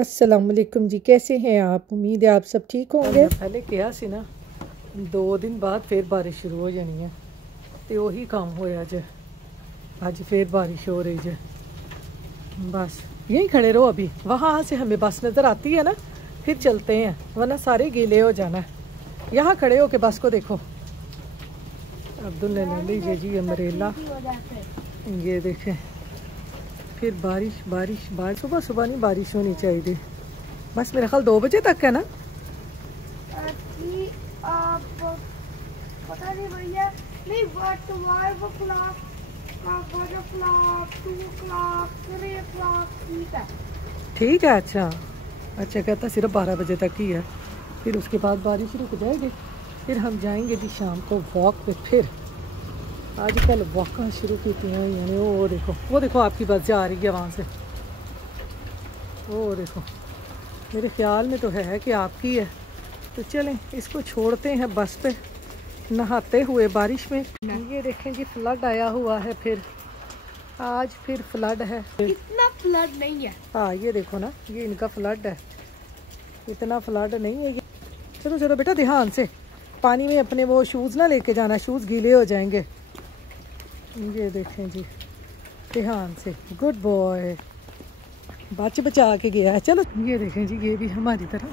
अस्सलाम वालेकुम जी, कैसे हैं आप? उम्मीद है आप सब ठीक होंगे। पहले किया सी ना 2 दिन बाद फिर बारिश शुरू हो जानी है तो वही काम होया जे। आज फिर बारिश हो रही है। बस यहीं खड़े रहो, अभी वहाँ से हमें बस नज़र आती है ना, फिर चलते हैं वरना सारे गीले हो जाना है। यहाँ खड़े हो के बस को देखो। अब्दुल ले लीजिए जी अमरेला, ये देखें। फिर बारिश बारिश बारिश, सुबह सुबह नहीं बारिश होनी चाहिए। बस मेरा ख्याल 2 बजे तक है ना। पता नहीं भैया, नहीं ठीक है। अच्छा अच्छा, कहता सिर्फ 12 बजे तक ही है, फिर उसके बाद बारिश रुक जाएगी। फिर हम जाएंगे जी शाम को वॉक पे। फिर आजकल वॉक शुरू की हैं, यानी वो देखो आपकी बस जा रही है वहाँ से। वो देखो, मेरे ख्याल में तो है कि आपकी है। तो चलें इसको छोड़ते हैं बस पे नहाते हुए बारिश में। ये देखें जी फ्लड आया हुआ है, फिर आज फिर फ्लड है। इतना फ्लड नहीं है। हाँ ये देखो ना, ये इनका फ्लड है, इतना फ्लड नहीं है ये। चलो चलो बेटा ध्यान से, पानी में अपने वो शूज़ ना लेके जाना, शूज़ गीले हो जाएंगे। ये देखें जी ध्यान से, गुड बॉय, बचा के गया है। चलो ये देखें जी, ये भी हमारी तरह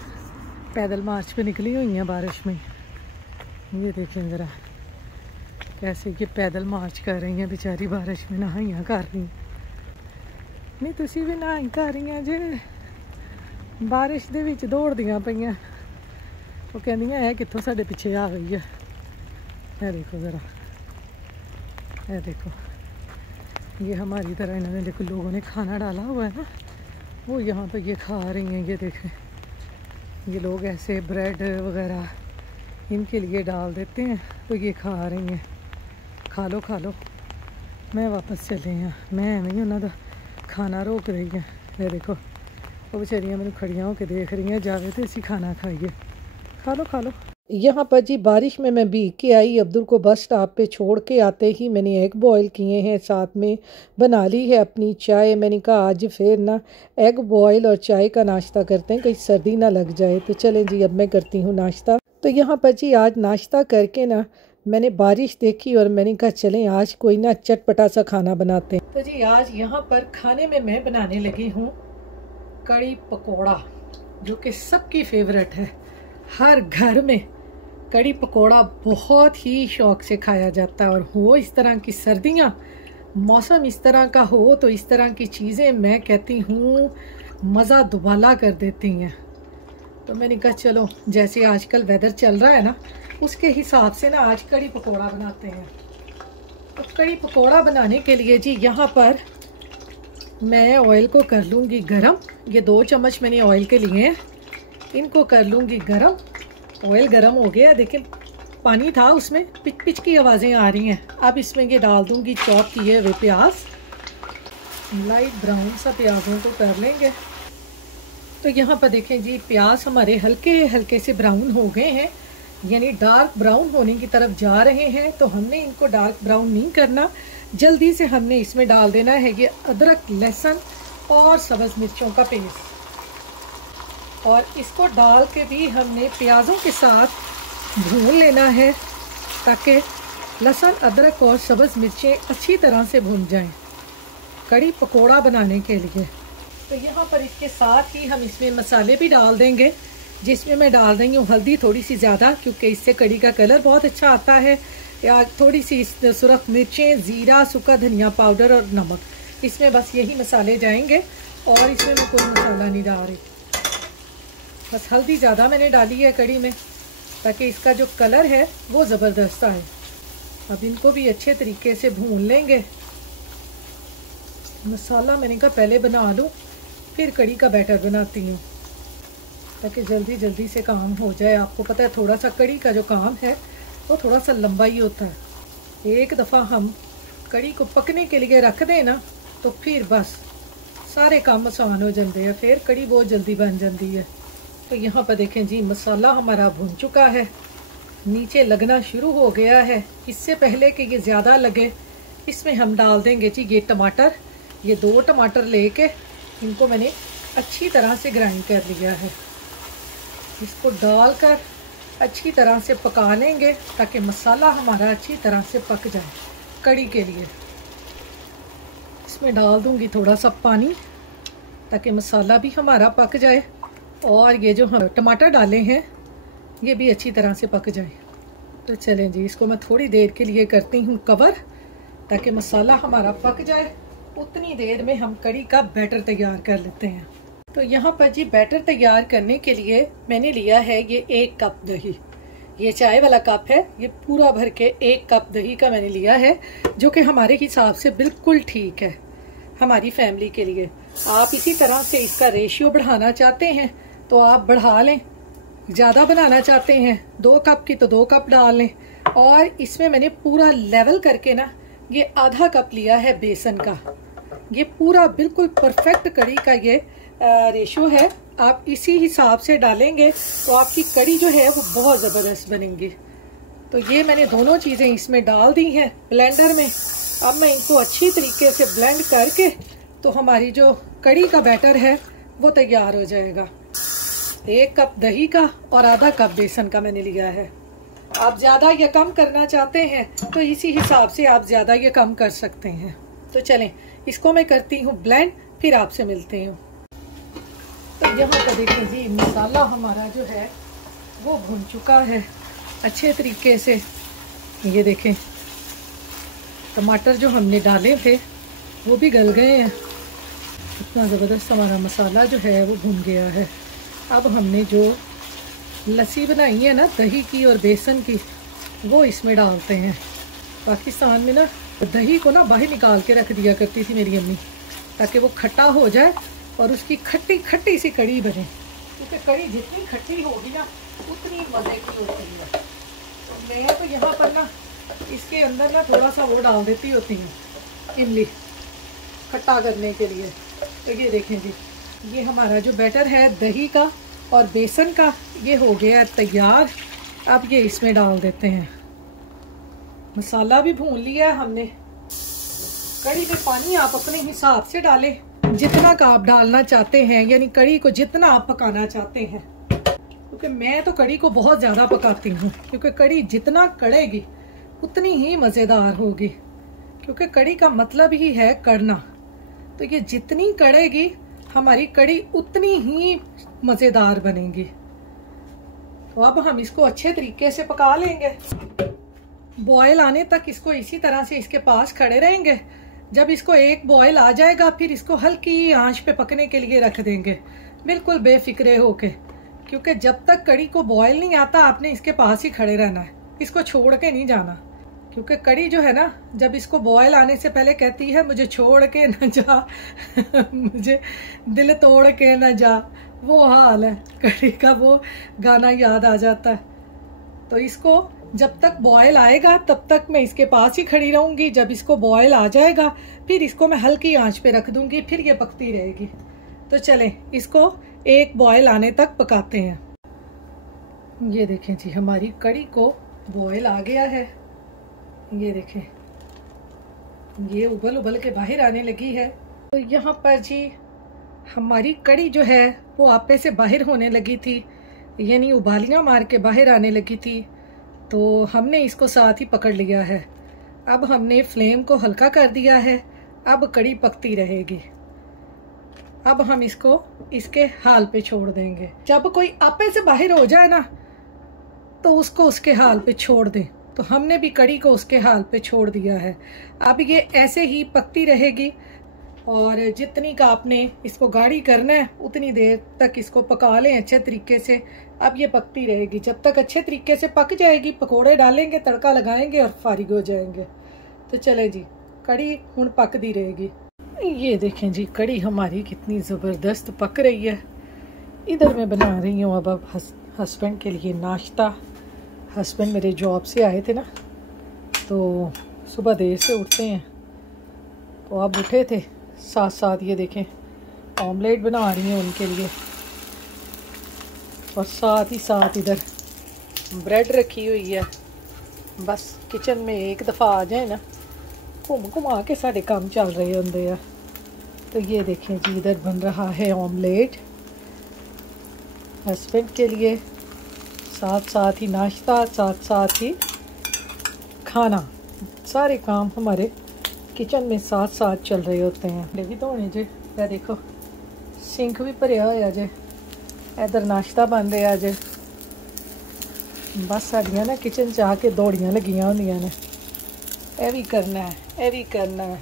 पैदल मार्च पे निकली हुई हैं बारिश में। ये देखें ज़रा कैसे ये पैदल मार्च कर रही हैं बेचारी, बारिश में नहाइयाँ कर रही। नहीं तुसी भी नहाई कर रही हैं जे, बारिश दे विच दौड़दियां पईयां। वो कहदियां है कित्थों साडे पिछे आ गई है। ये देखो ज़रा, ये देखो, ये हमारी तरह इन्होंने देखो लोगों ने खाना डाला हुआ है ना, वो यहाँ पे ये खा रही हैं। ये देखें, ये लोग ऐसे ब्रेड वगैरह इनके लिए डाल देते हैं तो ये खा रही हैं। खा लो खा लो, मैं वापस चले हैं, मैं नहीं उन्होंने खाना रोक रही है। ये देखो वो बेचारियाँ मैंने खड़ियाँ होकर देख रही हैं, जावे तो इसी खाना खाइए, खा लो खा लो। यहाँ पर जी बारिश में मैं भीग के आई। अब्दुल को बस स्टॉप पे छोड़ के आते ही मैंने एग बॉयल किए हैं, साथ में बना ली है अपनी चाय। मैंने कहा आज फिर ना एग बॉयल और चाय का नाश्ता करते हैं, कहीं सर्दी ना लग जाए। तो चलें जी अब मैं करती हूँ नाश्ता। तो यहाँ पर जी आज नाश्ता करके ना मैंने बारिश देखी और मैंने कहा चलें आज कोई ना चटपटा सा खाना बनाते हैं। तो जी आज यहाँ पर खाने में मैं बनाने लगी हूँ कड़ी पकौड़ा, जो कि सबकी फेवरेट है। हर घर में कड़ी पकोड़ा बहुत ही शौक से खाया जाता है, और हो इस तरह की सर्दियाँ, मौसम इस तरह का हो तो इस तरह की चीज़ें मैं कहती हूँ मज़ा दुबाला कर देती हैं। तो मैंने कहा चलो जैसे आजकल वेदर चल रहा है ना, उसके हिसाब से ना आज कड़ी पकोड़ा बनाते हैं। तो कड़ी पकोड़ा बनाने के लिए जी यहाँ पर मैं ऑयल को कर लूँगी गरम। ये 2 चम्मच मैंने ऑयल के लिए हैं, इनको कर लूँगी गरम। ऑयल गरम हो गया, देखिए पानी था उसमें पिच पिच की आवाज़ें आ रही हैं। अब इसमें ये डाल दूँगी चॉप किए हुए प्याज, लाइट ब्राउन सा प्याज़ों को कर लेंगे। तो यहाँ पर देखें जी प्याज हमारे हल्के हल्के से ब्राउन हो गए हैं, यानी डार्क ब्राउन होने की तरफ जा रहे हैं। तो हमने इनको डार्क ब्राउन नहीं करना, जल्दी से हमने इसमें डाल देना है ये अदरक, लहसुन और सब्ज़ मिर्चों का पेस्ट। और इसको डाल के भी हमने प्याज़ों के साथ भून लेना है, ताकि लहसुन, अदरक और सब्ज़ मिर्चें अच्छी तरह से भून जाएं कड़ी पकोड़ा बनाने के लिए। तो यहाँ पर इसके साथ ही हम इसमें मसाले भी डाल देंगे, जिसमें मैं डाल रही हूँ हल्दी थोड़ी सी ज़्यादा, क्योंकि इससे कड़ी का कलर बहुत अच्छा आता है। या थोड़ी सी सुरख मिर्चें, ज़ीरा, सूखा धनिया पाउडर और नमक, इसमें बस यही मसाले जाएंगे। और इसमें मैं कोई मसाला नहीं डाल रही, बस हल्दी ज़्यादा मैंने डाली है कड़ी में, ताकि इसका जो कलर है वो ज़बरदस्त आए। अब इनको भी अच्छे तरीके से भून लेंगे। मसाला मैंने कहा पहले बना लूँ, फिर कड़ी का बैटर बनाती हूँ, ताकि जल्दी जल्दी से काम हो जाए। आपको पता है थोड़ा सा कड़ी का जो काम है वो थोड़ा सा लंबा ही होता है। एक दफ़ा हम कड़ी को पकने के लिए रख दें ना, तो फिर बस सारे काम आसान हो जाते हैं, फिर कड़ी बहुत जल्दी बन जाती है। तो यहाँ पर देखें जी मसाला हमारा भुन चुका है, नीचे लगना शुरू हो गया है। इससे पहले कि ये ज़्यादा लगे, इसमें हम डाल देंगे जी ये टमाटर। ये 2 टमाटर लेके इनको मैंने अच्छी तरह से ग्राइंड कर लिया है। इसको डालकर अच्छी तरह से पका लेंगे ताकि मसाला हमारा अच्छी तरह से पक जाए। कड़ी के लिए इसमें डाल दूंगी थोड़ा सा पानी ताकि मसाला भी हमारा पक जाए और ये जो हम टमाटर डाले हैं ये भी अच्छी तरह से पक जाए। तो चलें जी, इसको मैं थोड़ी देर के लिए करती हूँ कवर ताकि मसाला हमारा पक जाए। उतनी देर में हम कड़ी का बैटर तैयार कर लेते हैं। तो यहाँ पर जी बैटर तैयार करने के लिए मैंने लिया है ये 1 कप दही। ये चाय वाला कप है, ये पूरा भर के 1 कप दही का मैंने लिया है, जो कि हमारे हिसाब से बिल्कुल ठीक है हमारी फैमिली के लिए। आप इसी तरह से इसका रेशियो बढ़ाना चाहते हैं तो आप बढ़ा लें, ज़्यादा बनाना चाहते हैं 2 कप की तो 2 कप डाल लें। और इसमें मैंने पूरा लेवल करके ना ये आधा कप लिया है बेसन का। ये पूरा बिल्कुल परफेक्ट कड़ी का ये रेशियो है। आप इसी हिसाब से डालेंगे तो आपकी कड़ी जो है वो बहुत ज़बरदस्त बनेगी। तो ये मैंने दोनों चीज़ें इसमें डाल दी हैं ब्लेंडर में। अब मैं इनको अच्छी तरीके से ब्लेंड करके तो हमारी जो कड़ी का बैटर है वो तैयार हो जाएगा। 1 कप दही का और आधा कप बेसन का मैंने लिया है। आप ज़्यादा या कम करना चाहते हैं तो इसी हिसाब से आप ज़्यादा या कम कर सकते हैं। तो चलें इसको मैं करती हूँ ब्लेंड, फिर आपसे मिलती हूँ। तो यहाँ पर देखें जी, मसाला हमारा जो है वो भुन चुका है अच्छे तरीके से। ये देखें टमाटर जो हमने डाले थे वो भी गल गए हैं। इतना ज़बरदस्त हमारा मसाला जो है वो भुन गया है। अब हमने जो लस्सी बनाई है ना दही की और बेसन की, वो इसमें डालते हैं। पाकिस्तान में ना दही को ना बाहर निकाल के रख दिया करती थी मेरी अम्मी, ताकि वो खट्टा हो जाए और उसकी खट्टी खट्टी सी कड़ी बने। क्योंकि कड़ी जितनी खट्टी होगी ना उतनी मज़े की होती है। तो मैं तो यहाँ पर ना इसके अंदर ना थोड़ा सा वो डाल देती होती हूँ, इमली, खट्टा करने के लिए। तो ये देखें जी, ये हमारा जो बैटर है दही का और बेसन का ये हो गया तैयार। अब ये इसमें डाल देते हैं। मसाला भी भून लिया है हमने। कड़ी में पानी आप अपने हिसाब से डालें, जितना का आप डालना चाहते हैं, यानी कड़ी को जितना आप पकाना चाहते हैं। क्योंकि मैं तो कड़ी को बहुत ज़्यादा पकाती हूँ, क्योंकि कड़ी जितना कड़ेगी उतनी ही मज़ेदार होगी। क्योंकि कड़ी का मतलब ही है कड़ना। तो ये जितनी कड़ेगी हमारी कड़ी उतनी ही मज़ेदार बनेगी। तो अब हम इसको अच्छे तरीके से पका लेंगे। बॉयल आने तक इसको इसी तरह से इसके पास खड़े रहेंगे। जब इसको एक बॉयल आ जाएगा फिर इसको हल्की आंच पे पकने के लिए रख देंगे, बिल्कुल बेफिक्रे होके। क्योंकि जब तक कड़ी को बॉयल नहीं आता आपने इसके पास ही खड़े रहना है, इसको छोड़ के नहीं जाना। क्योंकि कड़ी जो है ना, जब इसको बॉयल आने से पहले कहती है मुझे छोड़ के न जा मुझे दिल तोड़ के न जा, वो हाल है कड़ी का, वो गाना याद आ जाता है। तो इसको जब तक बॉयल आएगा तब तक मैं इसके पास ही खड़ी रहूंगी। जब इसको बॉयल आ जाएगा फिर इसको मैं हल्की आंच पे रख दूंगी, फिर ये पकती रहेगी। तो चलें इसको एक बॉयल आने तक पकाते हैं। ये देखें जी, हमारी कड़ी को बॉयल आ गया है। ये देखें ये उबल उबल के बाहर आने लगी है। तो यहाँ पर जी हमारी कड़ी जो है वो आपे से बाहर होने लगी थी, यानी उबालियाँ मार के बाहर आने लगी थी। तो हमने इसको साथ ही पकड़ लिया है। अब हमने फ्लेम को हल्का कर दिया है। अब कड़ी पकती रहेगी। अब हम इसको इसके हाल पे छोड़ देंगे। जब कोई आपे से बाहर हो जाए ना तो उसको उसके हाल पे छोड़ दें। तो हमने भी कड़ी को उसके हाल पे छोड़ दिया है। अब ये ऐसे ही पकती रहेगी और जितनी का आपने इसको गाढ़ी करना है उतनी देर तक इसको पका लें अच्छे तरीके से। अब ये पकती रहेगी जब तक अच्छे तरीके से पक जाएगी। पकोड़े डालेंगे, तड़का लगाएंगे और फारिग हो जाएंगे। तो चले जी, कड़ी हुण पकती रहेगी। ये देखें जी, कड़ी हमारी कितनी ज़बरदस्त पक रही है। इधर मैं बना रही हूँ अब हस्बैंड के लिए नाश्ता। हस्बैंड मेरे जॉब से आए थे ना, तो सुबह देर से उठते हैं, तो अब उठे थे। साथ साथ ये देखें ऑमलेट बना रही हैं उनके लिए, और साथ ही साथ इधर ब्रेड रखी हुई है। बस किचन में एक दफ़ा आ जाए ना, घूम घुमा के साढ़े काम चल रहे होंगे। तो ये देखें जी, इधर बन रहा है ऑमलेट हस्बैंड के लिए, साथ साथ ही नाश्ता, साथ साथ ही खाना। सारे काम हमारे किचन में साथ साथ चल रहे होते हैं। ये भी धोने जे, ये देखो सिंक भी भरिया होया जे, इधर नाश्ता बन रहा जे। बस साड़ियाँ ना किचन च आके दौड़ियाँ लगियां होंदियां ने, यह भी करना है, यह भी करना है।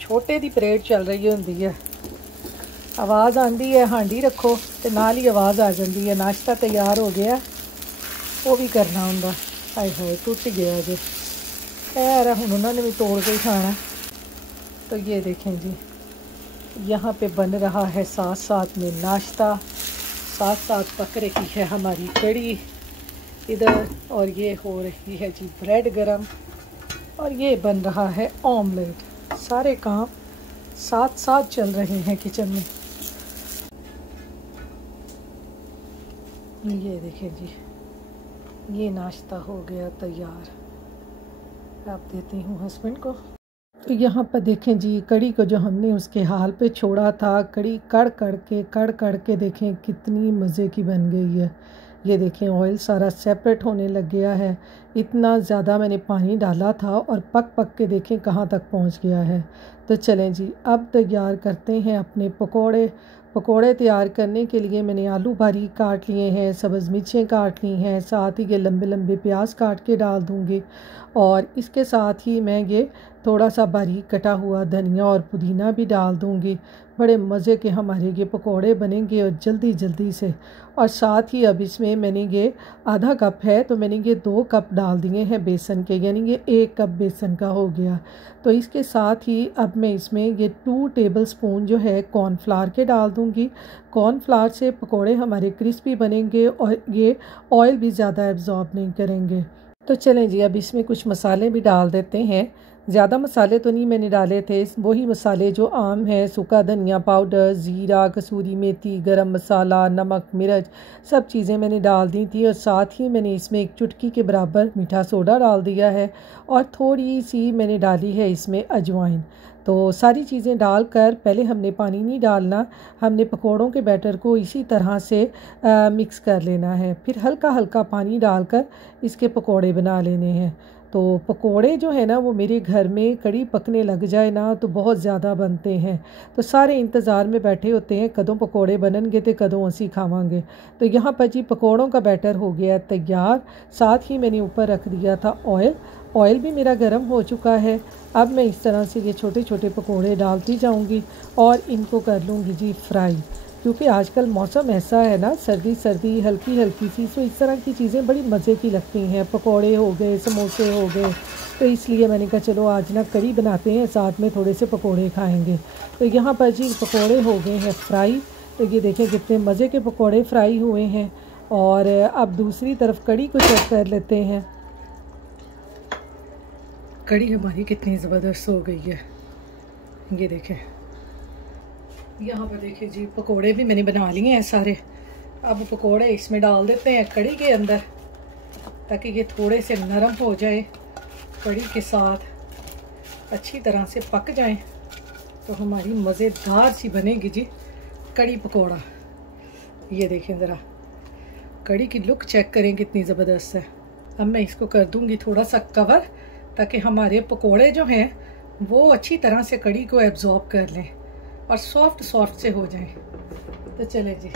छोटे दी परेड चल रही होंदी है, आवाज़ आती है हांडी रखो तो नाल ही आवाज़ आ जाती है, नाश्ता तैयार हो गया, वो भी करना होंदा। हाय हाय टूट गया जे, खैर हुण उन्होंने भी तोड़ के ही खाना। तो ये देखें जी, यहाँ पे बन रहा है साथ साथ में नाश्ता, साथ साथ पक रही है हमारी कड़ी इधर, और ये हो रही है जी ब्रेड गरम, और ये बन रहा है ऑमलेट। सारे काम साथ साथ चल रहे हैं किचन में। ये देखें जी, ये नाश्ता हो गया तैयार, आप देती हूँ हस्बैंड को। तो यहाँ पर देखें जी, कड़ी को जो हमने उसके हाल पे छोड़ा था, कड़ी कड़ कड़ के देखें कितनी मज़े की बन गई है। ये देखें ऑयल सारा सेपरेट होने लग गया है, इतना ज़्यादा मैंने पानी डाला था और पक के देखें कहाँ तक पहुँच गया है। तो चलें जी, अब तैयार करते हैं अपने पकोड़े। पकोड़े तैयार करने के लिए मैंने आलू बारीक काट लिए हैं, सब्ज़ मिर्चें काट ली हैं, साथ ही ये लंबे लंबे प्याज काट के डाल दूँगी, और इसके साथ ही मैं ये थोड़ा सा बारीक कटा हुआ धनिया और पुदीना भी डाल दूँगी। बड़े मज़े के हमारे ये पकोड़े बनेंगे और जल्दी से। और साथ ही अब इसमें मैंने ये आधा कप है तो मैंने ये 2 कप डाल दिए हैं बेसन के, यानी ये 1 कप बेसन का हो गया। तो इसके साथ ही अब मैं इसमें ये 2 टेबलस्पून जो है कॉर्नफ्लावर के डाल दूँगी। कॉर्नफ्लावर से पकोड़े हमारे क्रिस्पी बनेंगे और ये ऑयल भी ज़्यादा एब्जॉर्ब नहीं करेंगे। तो चलें जी, अब इसमें कुछ मसाले भी डाल देते हैं। ज़्यादा मसाले तो नहीं मैंने डाले थे, वही मसाले जो आम है, सूखा धनिया पाउडर, ज़ीरा, कसूरी मेथी, गरम मसाला, नमक, मिर्च, सब चीज़ें मैंने डाल दी थी। और साथ ही मैंने इसमें 1 चुटकी के बराबर मीठा सोडा डाल दिया है, और थोड़ी सी मैंने डाली है इसमें अजवाइन। तो सारी चीज़ें डालकर पहले हमने पानी नहीं डालना, हमने पकोड़ों के बैटर को इसी तरह से मिक्स कर लेना है। फिर हल्का हल्का पानी डालकर इसके पकोड़े बना लेने हैं। तो पकोड़े जो है ना, वो मेरे घर में कड़ी पकने लग जाए ना तो बहुत ज़्यादा बनते हैं। तो सारे इंतज़ार में बैठे होते हैं कदों पकोड़े बननगे तो कदों असी खावांगे। तो यहाँ पर जी पकोड़ों का बैटर हो गया तैयार। साथ ही मैंने ऊपर रख दिया था ऑयल भी मेरा गर्म हो चुका है। अब मैं इस तरह से ये छोटे छोटे पकोड़े डालती जाऊँगी और इनको कर लूँगी जी फ्राई, क्योंकि आजकल मौसम ऐसा है ना, सर्दी हल्की सी, तो इस तरह की चीज़ें बड़ी मज़े की लगती हैं। पकोड़े हो गए, समोसे हो गए, तो इसलिए मैंने कहा चलो आज ना कड़ी बनाते हैं, साथ में थोड़े से पकोड़े खाएंगे। तो यहाँ पर जी पकोड़े हो गए हैं फ्राई। तो ये देखें कितने मज़े के पकोड़े फ्राई हुए हैं। और अब दूसरी तरफ कड़ी को चेक कर लेते हैं। कड़ी हमारी कितनी ज़बरदस्त हो गई है, ये देखें। यहाँ पर देखिए जी, पकोड़े भी मैंने बना लिए हैं सारे। अब पकोड़े इसमें डाल देते हैं कड़ी के अंदर, ताकि ये थोड़े से नरम हो जाए, कड़ी के साथ अच्छी तरह से पक जाएं, तो हमारी मज़ेदार सी बनेगी जी कड़ी पकोड़ा। ये देखें ज़रा, कड़ी की लुक चेक करें कितनी ज़बरदस्त है। अब मैं इसको कर दूँगी थोड़ा सा कवर, ताकि हमारे पकोड़े जो हैं वो अच्छी तरह से कड़ी को एब्जॉर्ब कर लें और सॉफ्ट से हो जाएं। तो चले जी,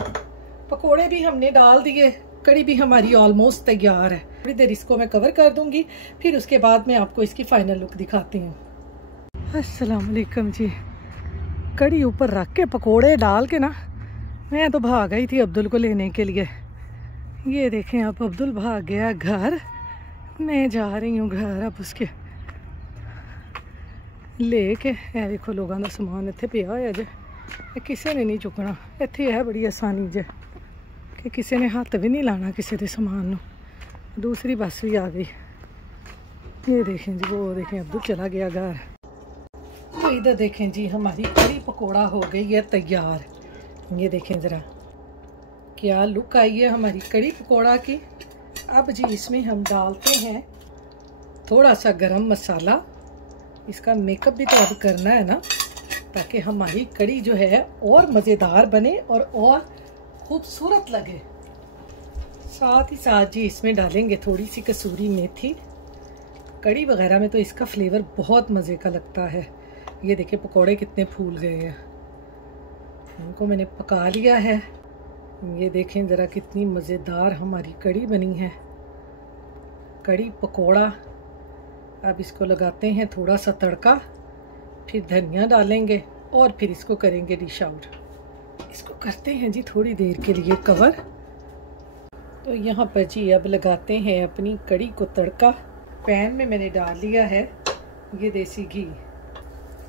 पकोड़े भी हमने डाल दिए, कड़ी भी हमारी ऑलमोस्ट तैयार है। थोड़ी देर इसको मैं कवर कर दूंगी, फिर उसके बाद मैं आपको इसकी फाइनल लुक दिखाती हूँ। अस्सलाम वालेकुम जी। कड़ी ऊपर रख के पकोड़े डाल के ना, मैं तो भाग गई थी अब्दुल को लेने के लिए। ये देखें, अब अब्दुल भाग गया घर, मैं जा रही हूँ घर अब उसके लेके। है देखो लोगों का समान इत्थे पिया होया जे, किसी ने नहीं चुकना। इत्थे है बड़ी आसानी जे कि किसी ने हाथ भी नहीं लाना किसी के समान नूं। दूसरी बस भी आ गई। ये देखें जी, वो देखें अब्दुल चला गया घर। तो इधर देखें जी, हमारी कड़ी पकोड़ा हो गई है तैयार। ये देखें ज़रा क्या लुक आई है हमारी कड़ी पकोड़ा की। अब जी इसमें हम डालते हैं थोड़ा सा गरम मसाला। इसका मेकअप भी तो अब करना है ना, ताकि हमारी कड़ी जो है और मज़ेदार बने और खूबसूरत लगे। साथ ही साथ जी इसमें डालेंगे थोड़ी सी कसूरी मेथी। कड़ी वगैरह में तो इसका फ्लेवर बहुत मज़े का लगता है। ये देखिए पकोड़े कितने फूल गए हैं, इनको मैंने पका लिया है। ये देखें ज़रा कितनी मज़ेदार हमारी कड़ी बनी है, कड़ी पकोड़ा। अब इसको लगाते हैं थोड़ा सा तड़का, फिर धनिया डालेंगे और फिर इसको करेंगे डिश आउट। इसको करते हैं जी थोड़ी देर के लिए कवर। तो यहाँ पर जी अब लगाते हैं अपनी कड़ी को तड़का। पैन में मैंने डाल लिया है ये देसी घी।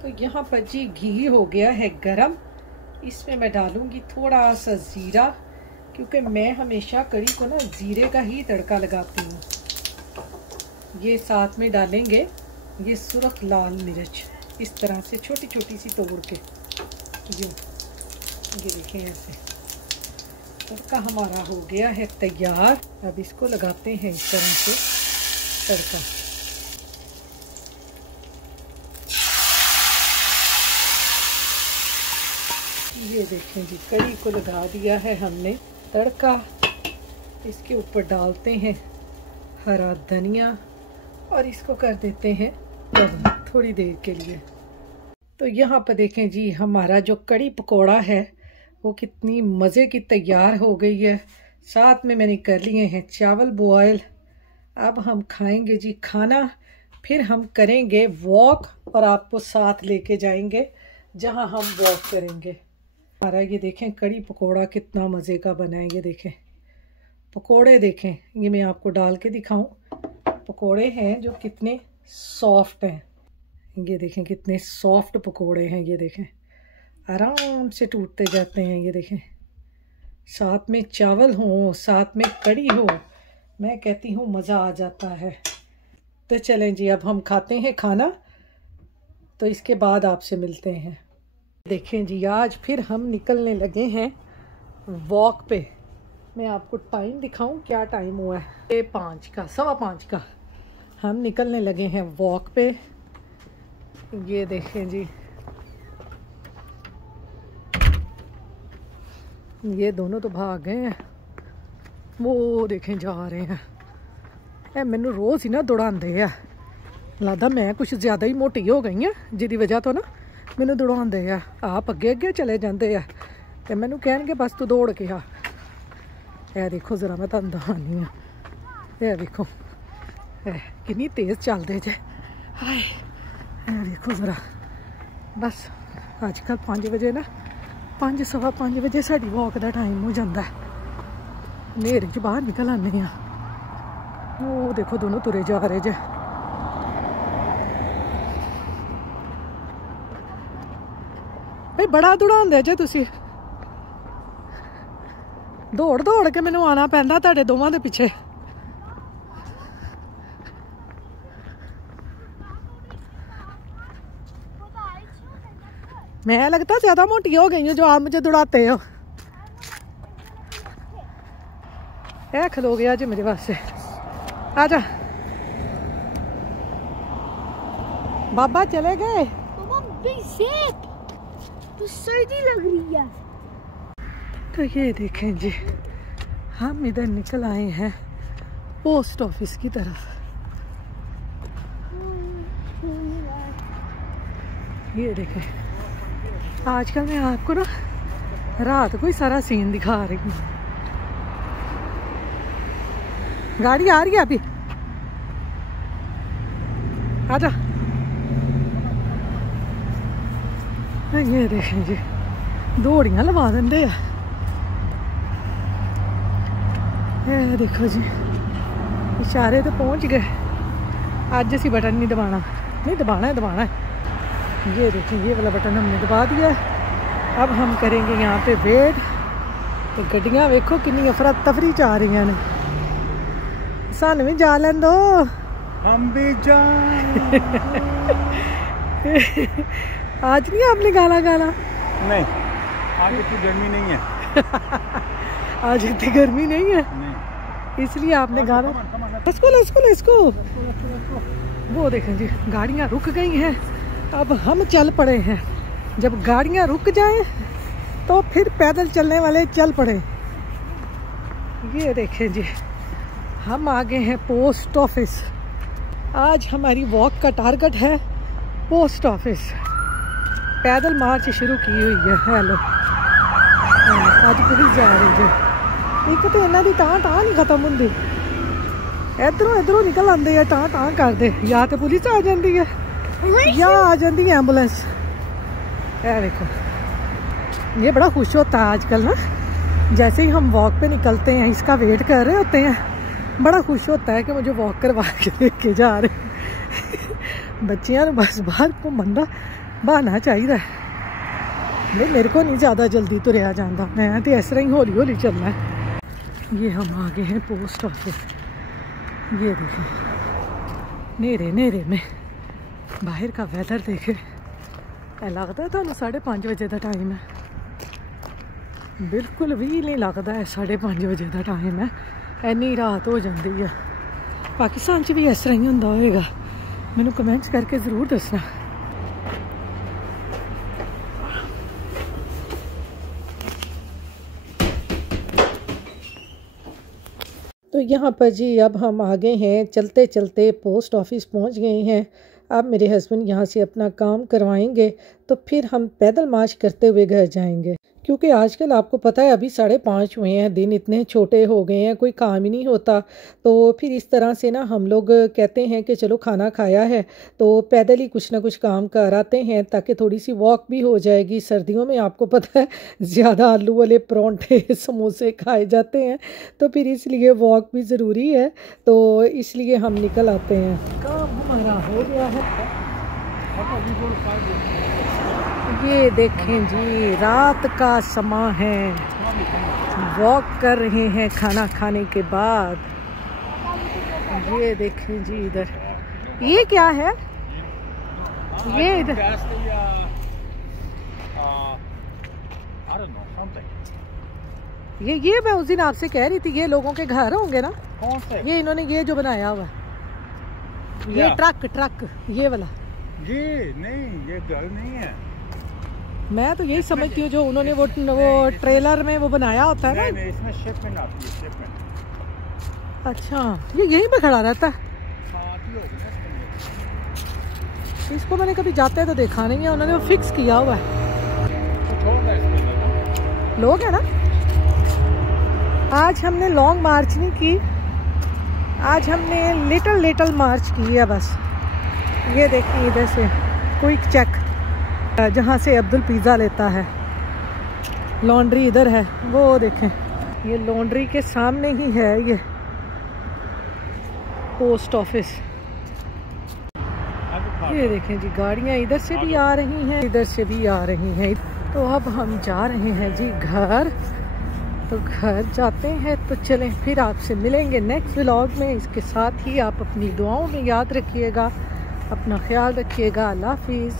तो यहाँ पर जी घी हो गया है गरम। इसमें मैं डालूंगी थोड़ा सा ज़ीरा, क्योंकि मैं हमेशा कड़ी को ना ज़ीरे का ही तड़का लगाती हूँ। ये साथ में डालेंगे ये सुरख लाल मिर्च, इस तरह से छोटी छोटी सी तोड़ के। ये देखें ऐसे तड़का हमारा हो गया है तैयार। अब इसको लगाते हैं इस तरह से तड़का। ये देखें जी कड़ी को लगा दिया है हमने तड़का। इसके ऊपर डालते हैं हरा धनिया और इसको कर देते हैं थोड़ी देर के लिए। तो यहाँ पर देखें जी हमारा जो कड़ी पकोड़ा है वो कितनी मज़े की तैयार हो गई है। साथ में मैंने कर लिए हैं चावल बॉयल। अब हम खाएंगे जी खाना, फिर हम करेंगे वॉक और आपको साथ लेके जाएंगे जहाँ हम वॉक करेंगे। हमारा ये देखें कड़ी पकोड़ा कितना मज़े का बना है। ये देखें पकोड़े देखें, ये मैं आपको डाल के दिखाऊं। पकोड़े हैं जो कितने सॉफ्ट हैं, ये देखें कितने सॉफ्ट पकोड़े हैं। ये देखें आराम से टूटते जाते हैं। ये देखें साथ में चावल हो, साथ में कड़ी हो, मैं कहती हूँ मज़ा आ जाता है। तो चलें जी अब हम खाते हैं खाना, तो इसके बाद आपसे मिलते हैं। देखें जी आज फिर हम निकलने लगे हैं वॉक पे। मैं आपको टाइम दिखाऊं क्या टाइम हुआ है। 5 का 5:15 का हम निकलने लगे हैं वॉक पे। ये देखें जी ये दोनों तो भाग गए हैं, वो देखें जा रहे हैं। ए मैनू रोज़ ही ना दौड़ाते हैं, लगता मैं कुछ ज़्यादा ही मोटी हो गई हैं जिसकी वजह तो ना मैनू दौड़ाते हैं। आप अगे अगे चले जाते हैं तो मैनू कहणगे बस तू दौड़ के आ। यह देखो ज़रा मैं तुहानू दखानी हाँ, यह देखो कितनी तेज़ चलते जे। हाय देखो ज़रा, बस अजकल 5 बजे ना 5 सवा 5 बजे साड़ी वॉक का टाइम हो जाता है। नेरे च बाहर निकल आने हैं। वो देखो दोनों तुरे जा रहे जे। भाई बड़ा दौड़ाते जे तुसी, दौड़ दौड़ के मैनू आना पैंदा तुहाडे दोवां दे पिछे। मैं लगता ज्यादा मोटी हो गई हूँ जो आप मुझे दौड़ाते हो। ए खलो गया जी मेरे पास से, आजा। बाबा चले गए। तो सर्दी लग रही है। तो ये देखें जी हम इधर निकल आए हैं पोस्ट ऑफिस की तरफ। ये देखें आजकल मैं आपको ना रात को ही सारा सीन दिखा रही हूँ। गाड़ी आ रही है अभी, आजा। ये देखें जी दौड़ियां लवा देंगे। ये देखो जी इशारे तो पहुंच गए। आज असी बटन नहीं दबाना, नहीं दबाना है। ये देखिए ये वाला बटन हमने दबा दिया है। अब हम करेंगे यहाँ पे वेट। तो गड्डियाँ वेखो कितनी अफरा तफरी जा रही ने। सानू भी जा लें दो, हम भी जा। आज नहीं आपने गाला नहीं, आज इतनी गर्मी नहीं है। आज इतनी गर्मी नहीं है नहीं। इसलिए आपने गाना। इसको वो देखें जी गाड़ियाँ रुक गई हैं। अब हम चल पड़े हैं जब गाड़ियाँ रुक जाएं तो फिर पैदल चलने वाले चल पड़े। ये देखें जी, हम आ गए हैं पोस्ट ऑफिस। आज हमारी वॉक का टारगेट है पोस्ट ऑफिस। पैदल मार्च शुरू की हुई है। हेलो, आज पुलिस जा रही है। एक तो इन्हों की टाँ टाँ नहीं खत्म होंगी, इधरों इधरों निकल आते हैं, टाँ टाँ करते। या तो पुलिस आ जाती है या आ जाती है एम्बुलेंस। ये देखो, ये बड़ा खुश होता है आजकल ना, जैसे ही हम वॉक पे निकलते हैं, इसका वेट कर रहे होते हैं, बड़ा खुश होता है कि मुझे वॉक करवा के लेके जा रहे हैं। बच्चियां बस बाहर को मंदा बहाना चाहिए। नहीं, मेरे को नहीं ज़्यादा जल्दी तो रहा जाता, मैं तो इस तरह ही हौली हौली चलना है। ये हम आ गए हैं पोस्ट ऑफिस। ये देखें, नेरे नेरे में बाहर का वेदर देखे, लगता है थानू 5:30 बजे का टाइम है। बिल्कुल भी नहीं लगता है 5:30 बजे का टाइम है। इन्नी रात हो जाती है। पाकिस्तान च भी इस तरह ही होंदा होएगा? मैनू कमेंट्स करके ज़रूर दसना। तो यहाँ पर जी अब हम आ गए हैं, चलते चलते पोस्ट ऑफिस पहुँच गए हैं। अब मेरे हस्बैंड यहाँ से अपना काम करवाएंगे तो फिर हम पैदल मार्च करते हुए घर जाएंगे, क्योंकि आजकल आपको पता है अभी 5:30 हुए हैं, दिन इतने छोटे हो गए हैं, कोई काम ही नहीं होता। तो फिर इस तरह से ना हम लोग कहते हैं कि चलो खाना खाया है तो पैदल ही कुछ ना कुछ काम कर आते हैं, ताकि थोड़ी सी वॉक भी हो जाएगी। सर्दियों में आपको पता है ज़्यादा आलू वाले परांठे समोसे खाए जाते हैं, तो फिर इसलिए वॉक भी ज़रूरी है। तो इसलिए हम निकल आते हैं। काम हमारा हो गया है। ये देखें जी, रात का समय है, वॉक कर रहे हैं खाना खाने के बाद। ये देखें जी, इधर ये क्या है? ये इधर ये मैं उस दिन आपसे कह रही थी, ये लोगों के घर होंगे ना? कौन से? ये इन्होंने ये जो बनाया हुआ, ये ट्रक ये वाला। ये नहीं, ये घर नहीं है। मैं तो यही समझती हूँ जो उन्होंने वो ट्रेलर में वो बनाया होता है ना। नहीं, इसमें शिपमेंट आती है, शिपमेंट। अच्छा, ये यहीं पे खड़ा रहता है? इसको मैंने कभी जाते तो देखा नहीं है, उन्होंने वो फिक्स किया हुआ है। लोग है ना। आज हमने लॉन्ग मार्च नहीं की, आज हमने लिटल मार्च की है बस। ये देखिए इधर से क्विक चेक, जहाँ से अब्दुल पिज़्ज़ा लेता है। लॉन्ड्री इधर है, वो देखें, ये लॉन्ड्री के सामने ही है ये पोस्ट ऑफिस। ये देखें जी, गाड़ियाँ इधर से भी आ रही हैं, इधर से भी आ रही हैं। तो अब हम जा रहे हैं जी घर। तो घर जाते हैं तो चलें, फिर आपसे मिलेंगे नेक्स्ट व्लॉग में। इसके साथ ही आप अपनी दुआओं में याद रखिएगा, अपना ख्याल रखिएगा। अल्लाह हाफिज़।